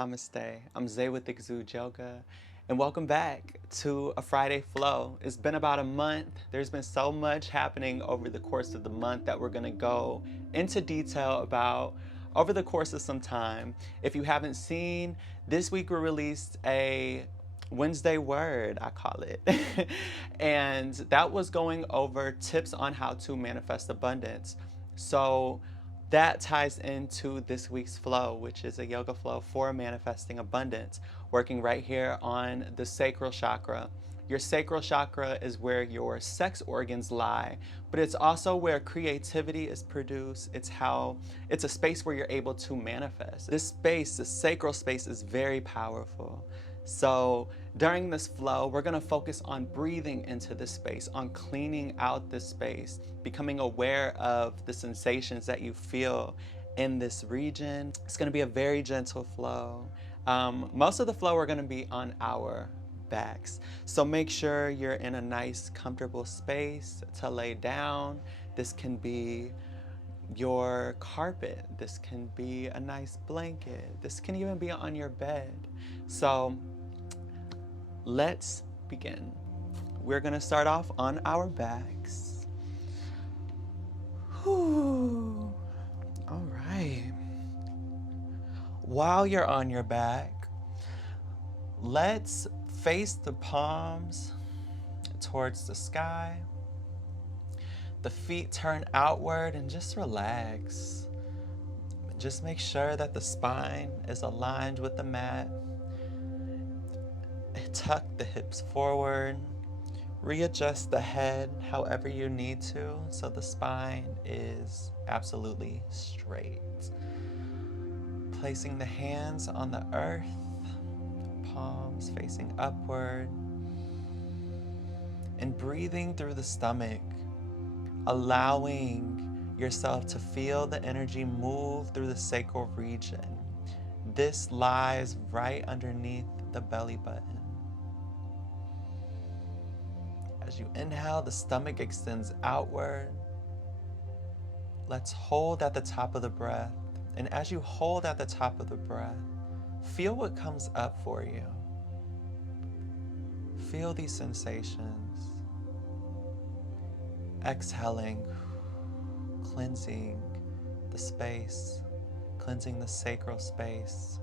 Namaste. I'm Zay with Xude Yoga, and welcome back to a Friday Flow. It's been about a month. There's been so much happening over the course of the month that we're gonna go into detail about over the course of some time. If you haven't seen, this week we released a Wednesday word, I call it. And that was going over tips on how to manifest abundance. So that ties into this week's flow, which is a yoga flow for manifesting abundance, working right here on the sacral chakra. Your sacral chakra is where your sex organs lie, but it's also where creativity is produced. It's a space where you're able to manifest. This space, the sacral space, is very powerful. So during this flow, we're gonna focus on breathing into this space, on cleaning out this space, becoming aware of the sensations that you feel in this region. It's gonna be a very gentle flow. Most of the flow we're gonna be on our backs. So make sure you're in a nice, comfortable space to lay down. This can be your carpet. This can be a nice blanket. This can even be on your bed. So let's begin. We're gonna start off on our backs. Whew. All right. While you're on your back, let's face the palms towards the sky. The feet turn outward and just relax. Just make sure that the spine is aligned with the mat. Tuck the hips forward. Readjust the head however you need to so the spine is absolutely straight. Placing the hands on the earth, palms facing upward, and breathing through the stomach, allowing yourself to feel the energy move through the sacral region. This lies right underneath the belly button. As you inhale, the stomach extends outward. Let's hold at the top of the breath. And as you hold at the top of the breath, feel what comes up for you. Feel these sensations. Exhaling, cleansing the space, cleansing the sacral space,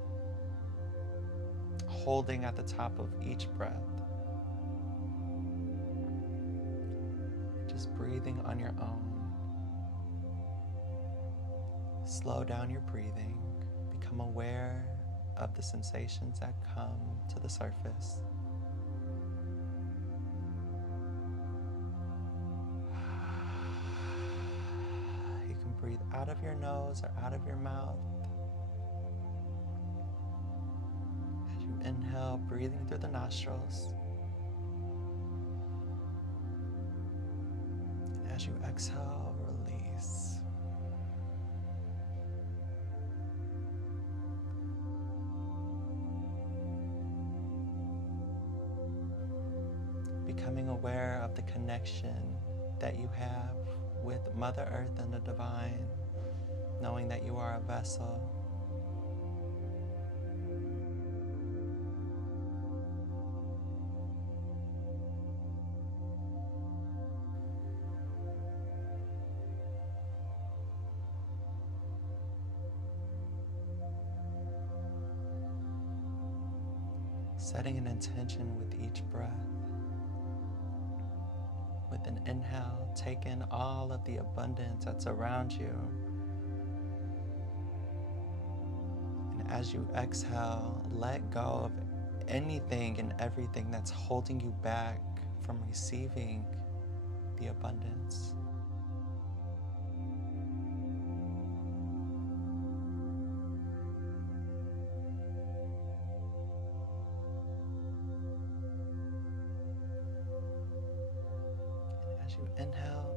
holding at the top of each breath. Just breathing on your own. Slow down your breathing. Become aware of the sensations that come to the surface. You can breathe out of your nose or out of your mouth. As you inhale, breathing through the nostrils. As you exhale, release. Becoming aware of the connection that you have with Mother Earth and the divine, knowing that you are a vessel. Setting an intention with each breath. With an inhale, take in all of the abundance that's around you. And as you exhale, let go of anything and everything that's holding you back from receiving the abundance. As you inhale,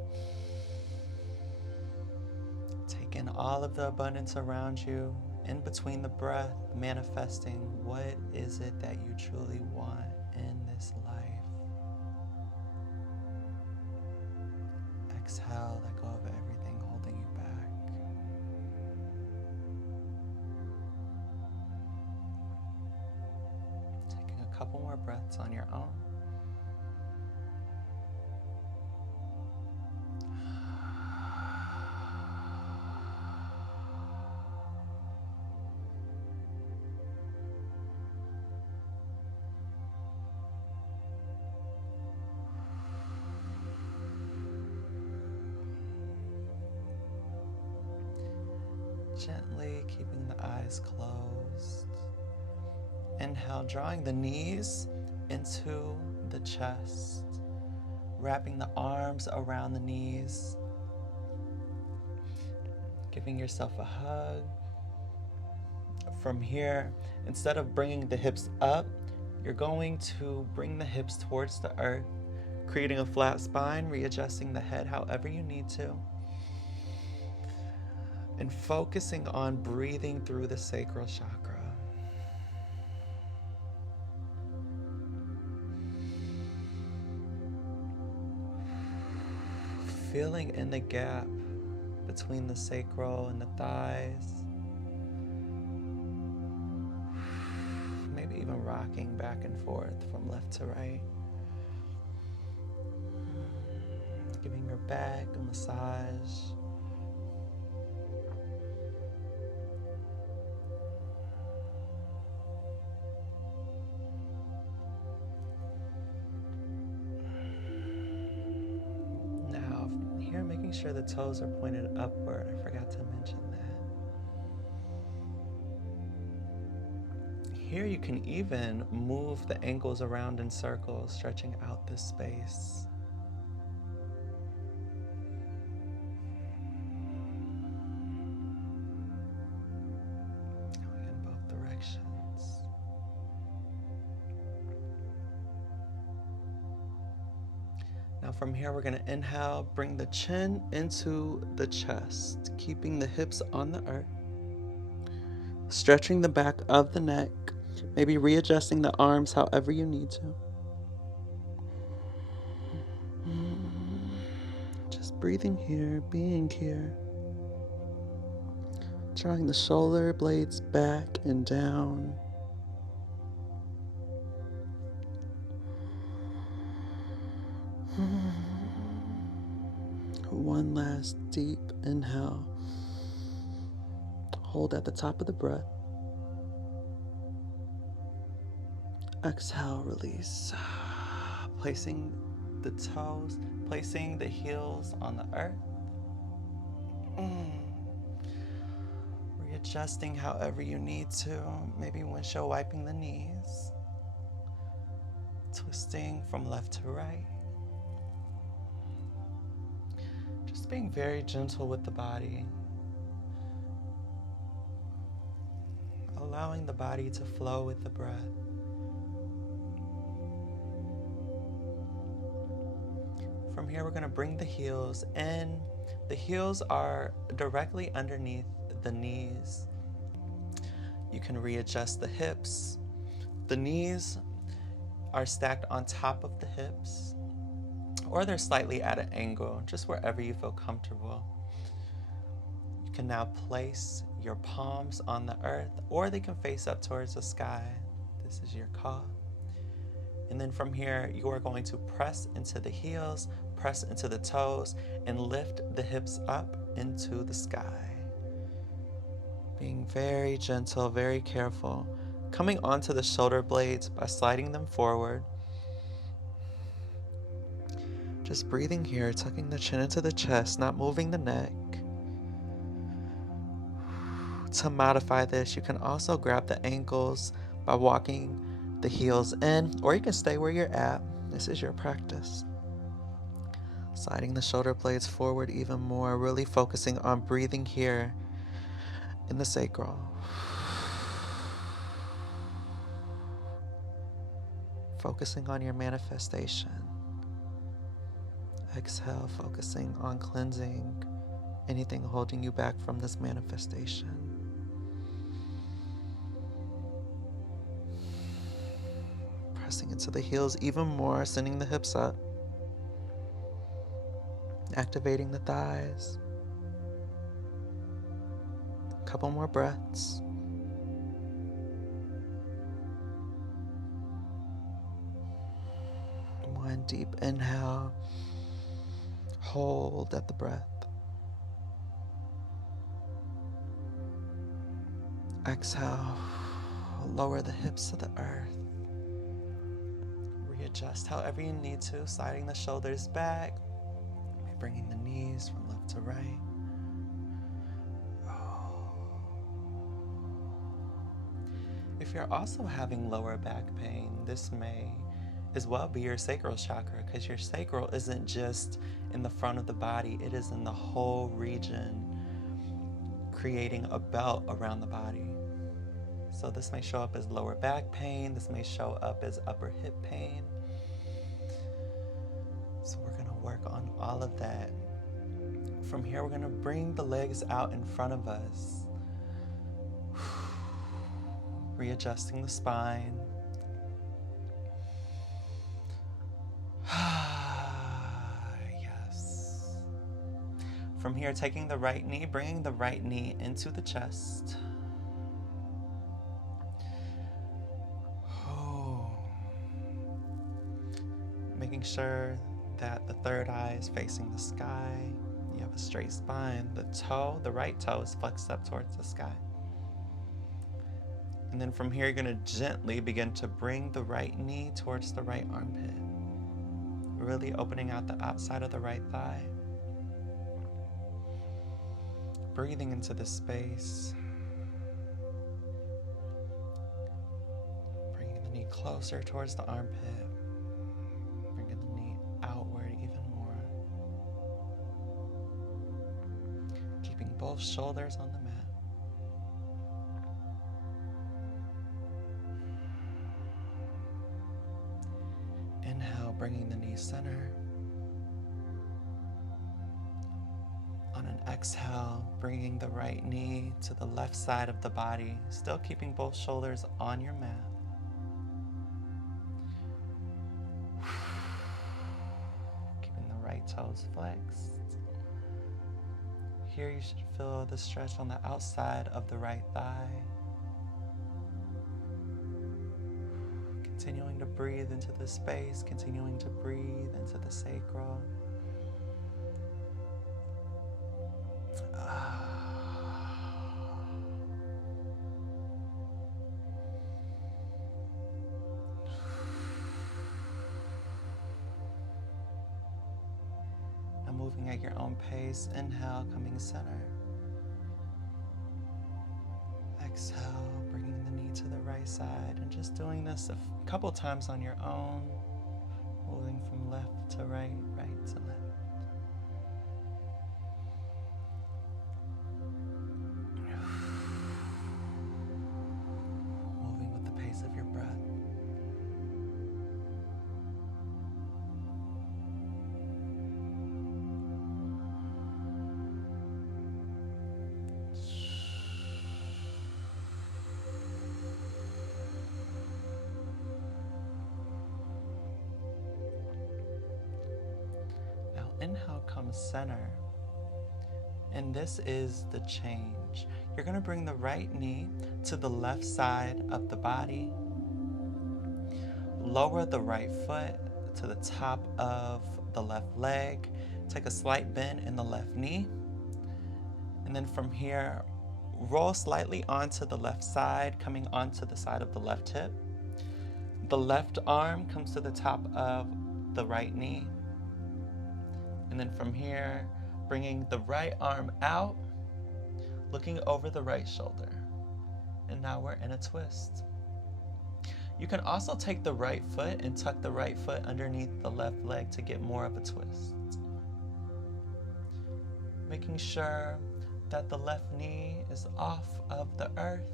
take in all of the abundance around you, in between the breath, manifesting what is it that you truly want in this life. Exhale, let go of everything holding you back. couple more breaths on your own. Gently keeping the eyes closed. Inhale, drawing the knees into the chest, wrapping the arms around the knees, giving yourself a hug. From here, instead of bringing the hips up, you're going to bring the hips towards the earth, creating a flat spine, readjusting the head however you need to, and focusing on breathing through the sacral chakra. Feeling in the gap between the sacral and the thighs. Maybe even rocking back and forth from left to right. Giving your back a massage. Now, here making sure the toes are pointed upward. I forgot to mention that. Here you can even move the ankles around in circles, stretching out this space. Going in both directions. Now from here, we're going to inhale, bring the chin into the chest, keeping the hips on the earth, stretching the back of the neck, maybe readjusting the arms however you need to. Just breathing here, being here. Drawing the shoulder blades back and down. One last deep inhale. Hold at the top of the breath. Exhale, release. Placing the toes, placing the heels on the earth. Readjusting however you need to. Maybe windshield wiping the knees. Twisting from left to right. Just being very gentle with the body. Allowing the body to flow with the breath. From here, we're going to bring the heels in. The heels are directly underneath the knees. You can readjust the hips. The knees are stacked on top of the hips, or they're slightly at an angle, just wherever you feel comfortable. You can now place your palms on the earth, or they can face up towards the sky. This is your call. And then from here, you are going to press into the heels, press into the toes, and lift the hips up into the sky. Being very gentle, very careful. Coming onto the shoulder blades by sliding them forward. Just breathing here, tucking the chin into the chest, not moving the neck. To modify this, you can also grab the ankles by walking the heels in, or you can stay where you're at. This is your practice. Sliding the shoulder blades forward even more, really focusing on breathing here in the sacral. Focusing on your manifestation. Exhale, focusing on cleansing anything holding you back from this manifestation. Pressing into the heels even more, sending the hips up. Activating the thighs. A couple more breaths. Again, deep inhale. Hold at the breath. Exhale. Lower the hips to the earth. Readjust however you need to, sliding the shoulders back, bringing the knees from left to right. If you're also having lower back pain, this may as well be your sacral chakra, because your sacral isn't just in the front of the body, it is in the whole region, creating a belt around the body. So this may show up as lower back pain, this may show up as upper hip pain. So we're gonna work on all of that. From here, we're gonna bring the legs out in front of us. Readjusting the spine. Yes. From here, taking the right knee, bringing the right knee into the chest. Making sure that the third eye is facing the sky. You have a straight spine. The right toe is flexed up towards the sky. And then from here, you're gonna gently begin to bring the right knee towards the right armpit. Really opening out the outside of the right thigh. Breathing into this space. Bringing the knee closer towards the armpit. Bringing the knee outward even more. Keeping both shoulders on the mat. Inhale, bringing the knee center. On an exhale, bringing the right knee to the left side of the body, still keeping both shoulders on your mat. Keeping the right toes flexed. Here you should feel the stretch on the outside of the right thigh. Continuing to breathe into the space, continuing to breathe into the sacral. Now moving at your own pace, inhale, coming center. Exhale, bringing the knee to the right side, and just doing this a couple times on your own, moving from left to right, right to left. Moving with the pace of your breath. Inhale comes center, and this is the change. You're going to bring the right knee to the left side of the body, lower the right foot to the top of the left leg, take a slight bend in the left knee, and then from here, roll slightly onto the left side, coming onto the side of the left hip. The left arm comes to the top of the right knee. And then from here, bringing the right arm out, looking over the right shoulder. And now we're in a twist. You can also take the right foot and tuck the right foot underneath the left leg to get more of a twist. Making sure that the left knee is off of the earth.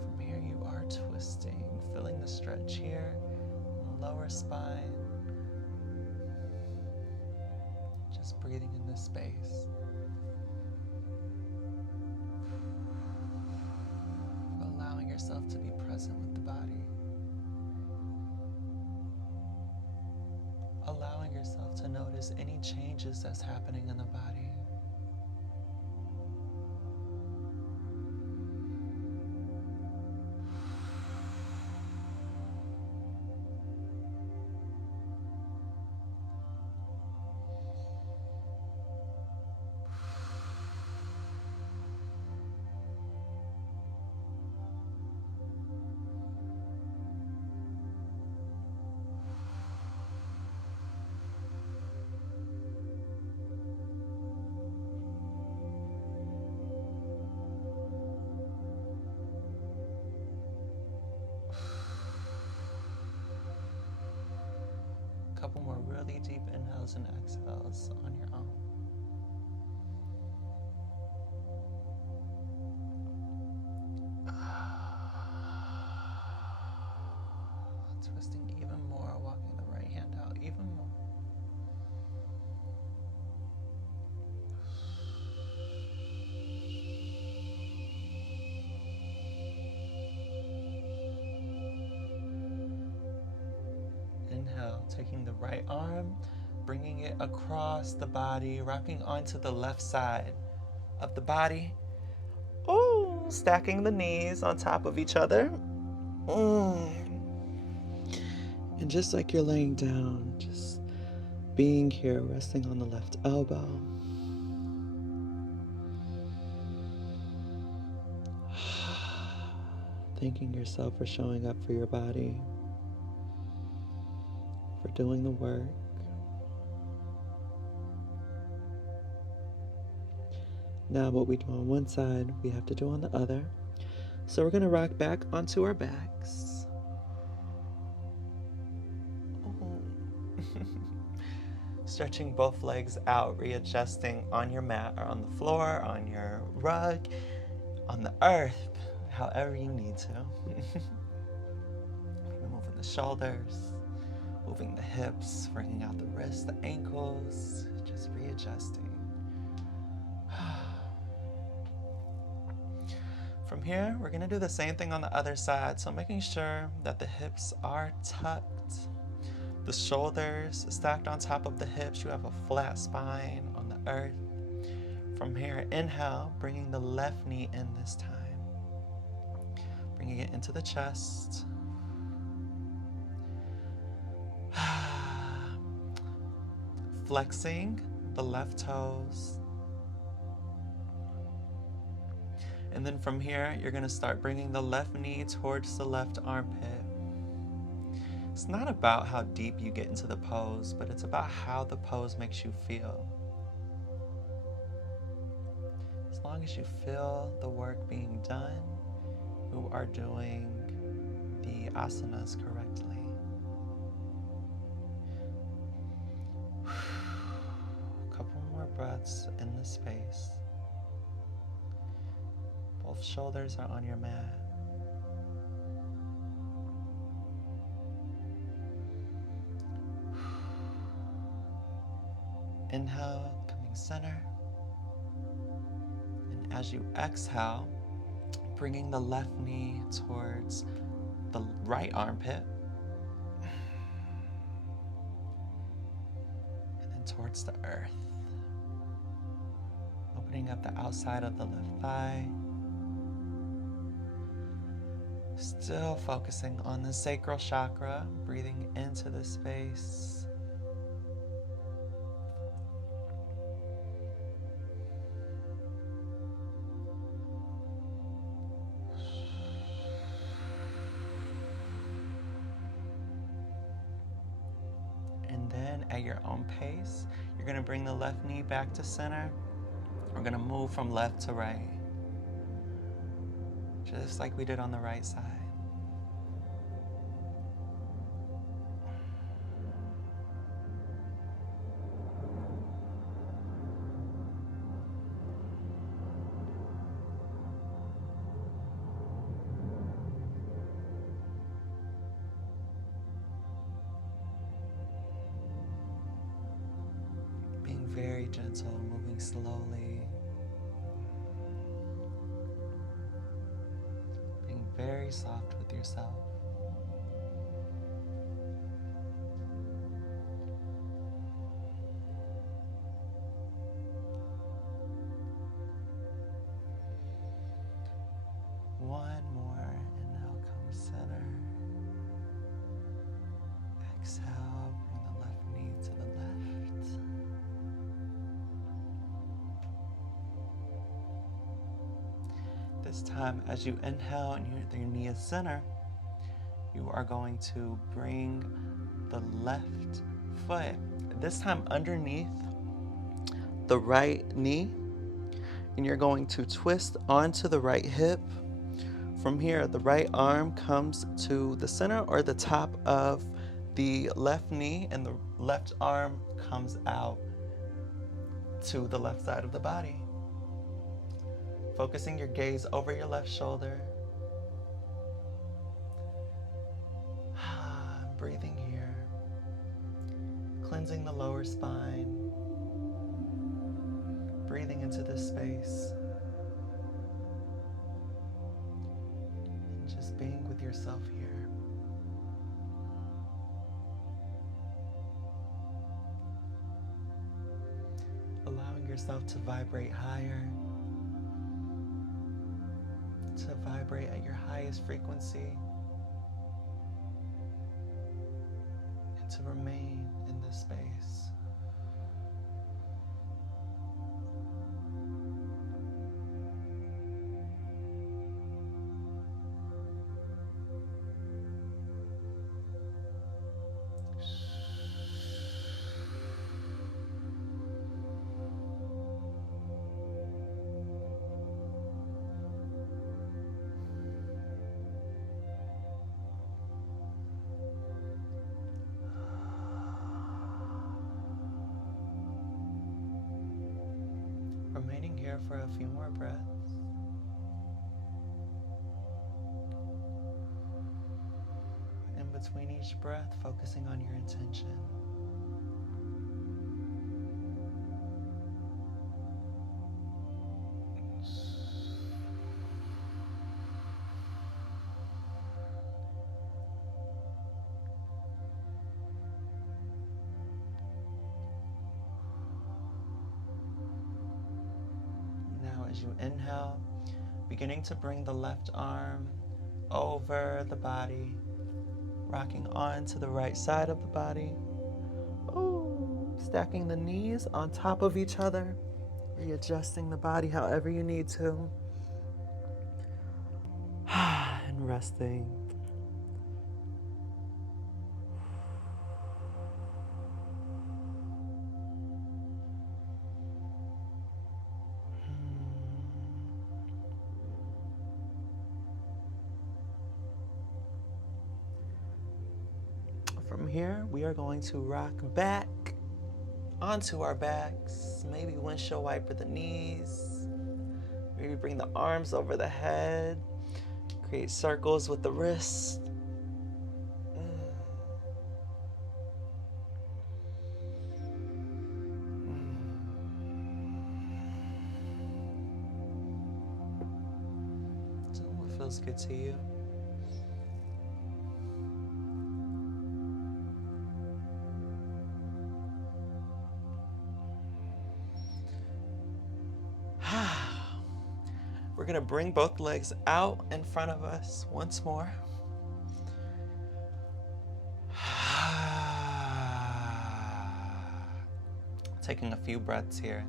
From here you are twisting, feeling the stretch here, lower spine. Just breathing in this space. Allowing yourself to be present with the body. Allowing yourself to notice any changes that's happening in the body. inhales and exhales on your own. Twisting even more, walking the right hand out even more. Inhale, taking the right arm, bringing it across the body, rocking onto the left side of the body. Ooh, stacking the knees on top of each other. And just like you're laying down, just being here, resting on the left elbow. Thanking yourself for showing up for your body, for doing the work. Now what we do on one side, we have to do on the other. So we're going to rock back onto our backs. Stretching both legs out, readjusting on your mat or on the floor, on your rug, on the earth, however you need to. Moving the shoulders, moving the hips, bringing out the wrists, the ankles, just readjusting. From here, we're gonna do the same thing on the other side. So making sure that the hips are tucked, the shoulders stacked on top of the hips. You have a flat spine on the earth. From here, inhale, bringing the left knee in this time. Bringing it into the chest. Flexing the left toes. And then from here, you're gonna start bringing the left knee towards the left armpit. It's not about how deep you get into the pose, but it's about how the pose makes you feel. As long as you feel the work being done, you are doing the asanas correctly. A couple more breaths in the space. Both shoulders are on your mat. Inhale, coming center. And as you exhale, bringing the left knee towards the right armpit. And then towards the earth. Opening up the outside of the left thigh. Still focusing on the sacral chakra, breathing into the space. And then at your own pace, you're going to bring the left knee back to center. We're going to move from left to right, just like we did on the right side. Being very gentle, moving slowly. Very soft with yourself. One more. Inhale, come center. Exhale, bring the left knee to the left. This time, as you inhale and your knee is center, you are going to bring the left foot, this time underneath the right knee, and you're going to twist onto the right hip. From here, the right arm comes to the center or the top of the left knee, and the Left arm comes out to the left side of the body. Focusing your gaze over your left shoulder. Breathing here. Cleansing the lower spine. Breathing into this space. And just being with yourself here. Allowing yourself to vibrate higher. To vibrate at your highest frequency. And to remain in this space. Remaining here for a few more breaths. In between each breath, focusing on your intention. As you inhale, beginning to bring the left arm over the body, rocking on to the right side of the body. Ooh, stacking the knees on top of each other, readjusting the body however you need to. And resting. From here, we are going to rock back onto our backs. Maybe windshield wiper the knees. Maybe bring the arms over the head. Create circles with the wrists. So what feels good to you? We're gonna bring both legs out in front of us once more. Taking a few breaths here.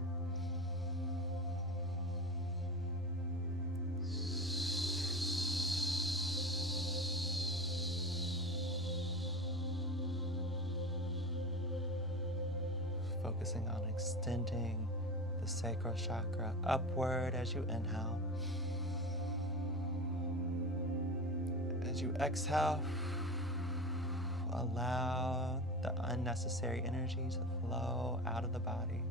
Focusing on extending the sacral chakra upward as you inhale. As you exhale, allow the unnecessary energy to flow out of the body.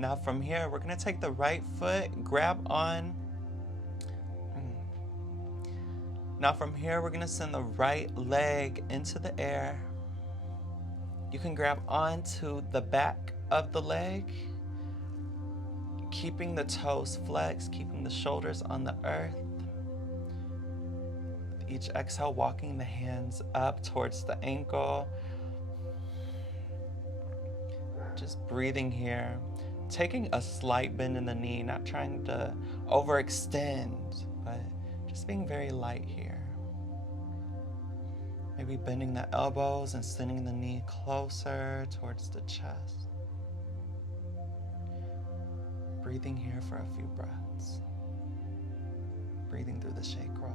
Now from here, we're gonna take the right foot, grab on. Now from here, we're gonna send the right leg into the air. You can grab onto the back of the leg, keeping the toes flexed, keeping the shoulders on the earth. With each exhale, walking the hands up towards the ankle. Just breathing here. Taking a slight bend in the knee, not trying to overextend, but just being very light here. Maybe bending the elbows and sending the knee closer towards the chest. Breathing here for a few breaths. Breathing through the sacral.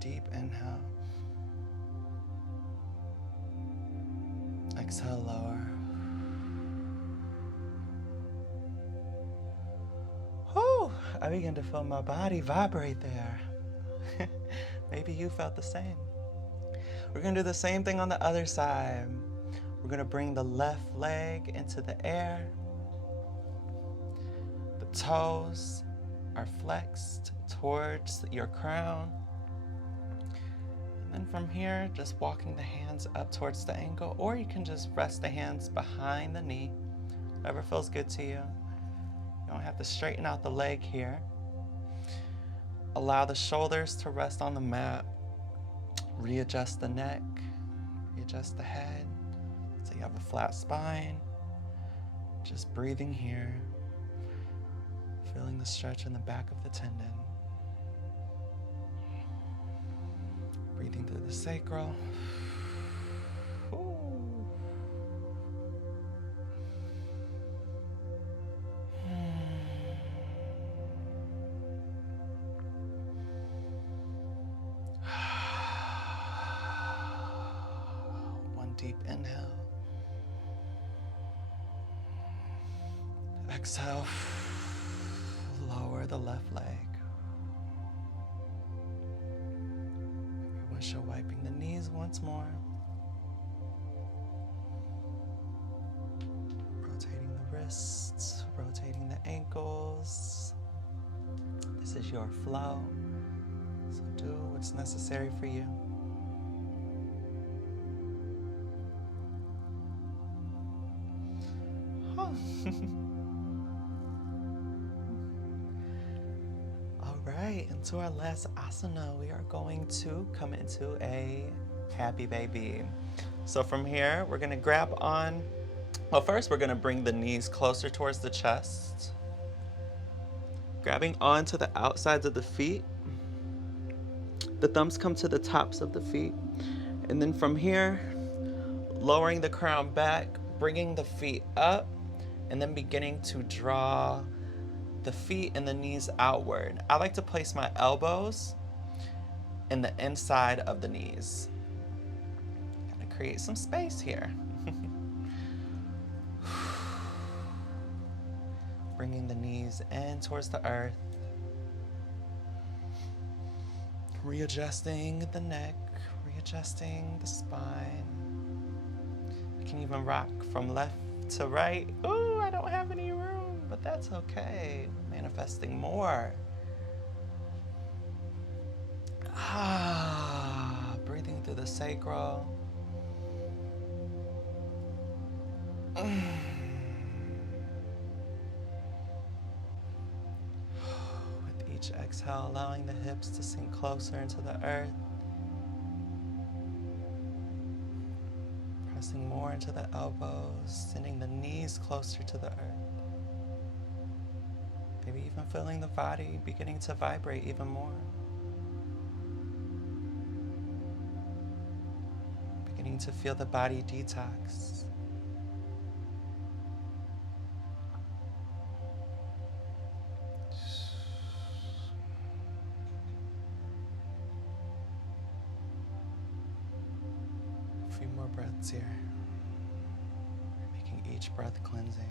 deep inhale. Exhale, lower. Whew, I begin to feel my body vibrate there. Maybe you felt the same. We're gonna do the same thing on the other side. We're gonna bring the left leg into the air. The toes are flexed towards your crown. And then from here, just walking the hands up towards the ankle, or you can just rest the hands behind the knee, whatever feels good to you. You don't have to straighten out the leg here. Allow the shoulders to rest on the mat. Readjust the neck, readjust the head, so you have a flat spine. Just breathing here, feeling the stretch in the back of the tendon. Breathing through the sacral. Ooh. One deep inhale. Exhale. Lower the left leg. Wish you're wiping the knees once more. Rotating the wrists, rotating the ankles. This is your flow, so do what's necessary for you. Alright, into our last asana, we are going to come into a happy baby. So from here, we're gonna grab on, well first we're gonna bring the knees closer towards the chest. Grabbing onto the outsides of the feet. The thumbs come to the tops of the feet. And then from here, lowering the crown back, bringing the feet up, and then beginning to draw the feet and the knees outward. I like to place my elbows in the inside of the knees. Gotta create some space here. Bringing the knees in towards the earth. Readjusting the neck, readjusting the spine. You can even rock from left to right. Ooh, I don't have any room, but that's okay. Manifesting more. Breathing through the sacral. With each exhale, allowing the hips to sink closer into the earth. Pressing more into the elbows, sending the knees closer to the earth. Maybe even feeling the body beginning to vibrate even more. Beginning to feel the body detox. A few more breaths here. Making each breath cleansing.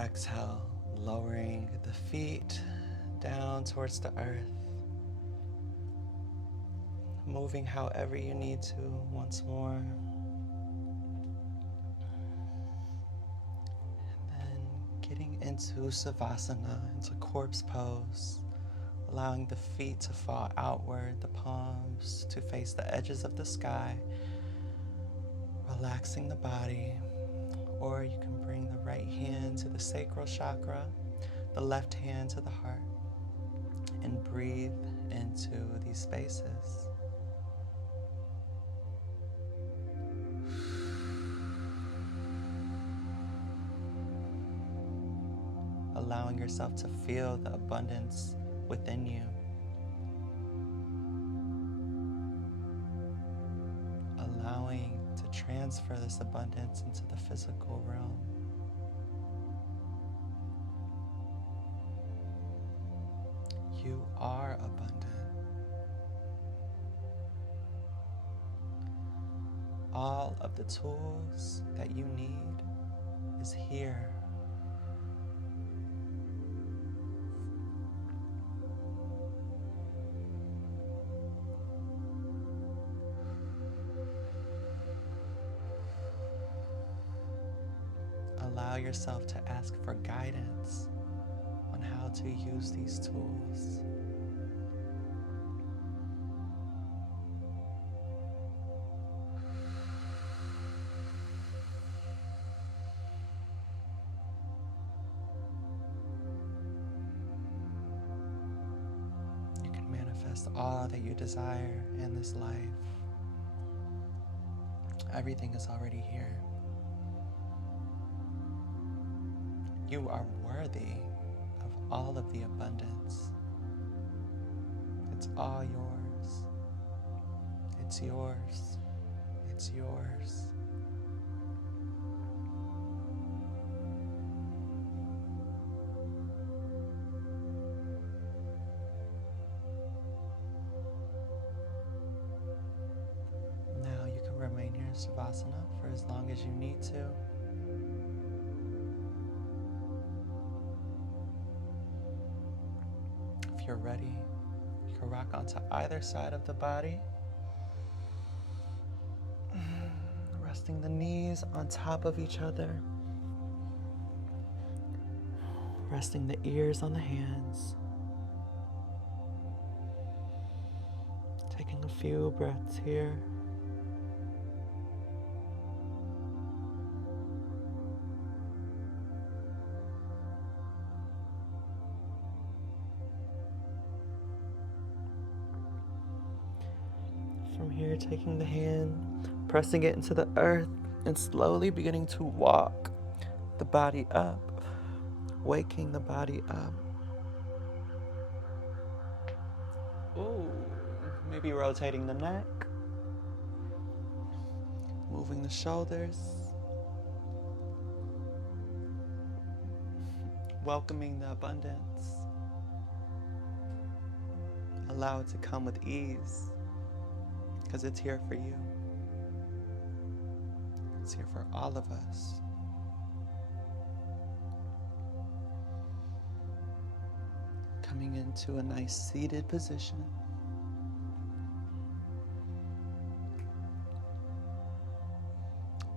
Exhale, lowering the feet down towards the earth. Moving however you need to once more. And then getting into Savasana, into corpse pose. Allowing the feet to fall outward, the palms to face the edges of the sky. Relaxing the body. Or you can bring the right hand to the sacral chakra, the left hand to the heart, and breathe into these spaces. Allowing yourself to feel the abundance within you. Allowing to transfer this abundance into the physical realm. You are abundant. All of the tools that you need is here. Allow yourself to ask for guidance on how to use these tools. You can manifest all that you desire in this life. Everything is already here. You are worthy of all of the abundance. It's all yours. It's yours. It's yours. Now you can remain here in Savasana for as long as you need to. If you're ready, you can rock onto either side of the body, resting the knees on top of each other, resting the ears on the hands, taking a few breaths here. From here, taking the hand, pressing it into the earth, and slowly beginning to walk the body up, waking the body up. Ooh, maybe rotating the neck, moving the shoulders, welcoming the abundance. Allow it to come with ease, because it's here for you. It's here for all of us. Coming into a nice seated position.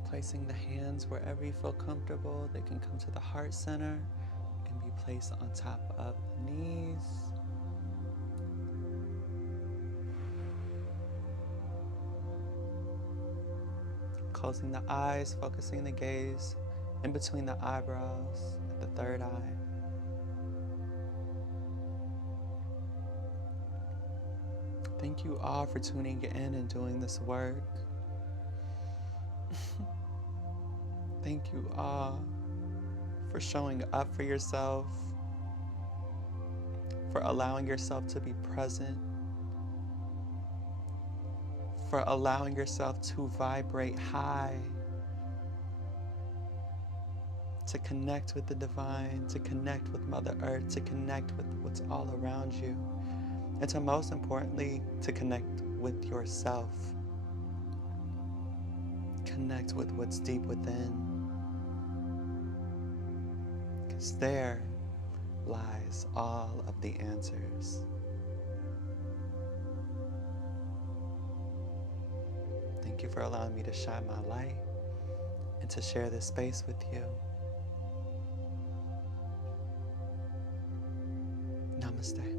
Placing the hands wherever you feel comfortable. They can come to the heart center and be placed on top of the knees. Closing the eyes, focusing the gaze in between the eyebrows at the third eye. Thank you all for tuning in and doing this work. Thank you all for showing up for yourself, for allowing yourself to be present, for allowing yourself to vibrate high, to connect with the divine, to connect with Mother Earth, to connect with what's all around you, and to most importantly, to connect with yourself. Connect with what's deep within, because there lies all of the answers. Thank you for allowing me to shine my light and to share this space with you. Namaste.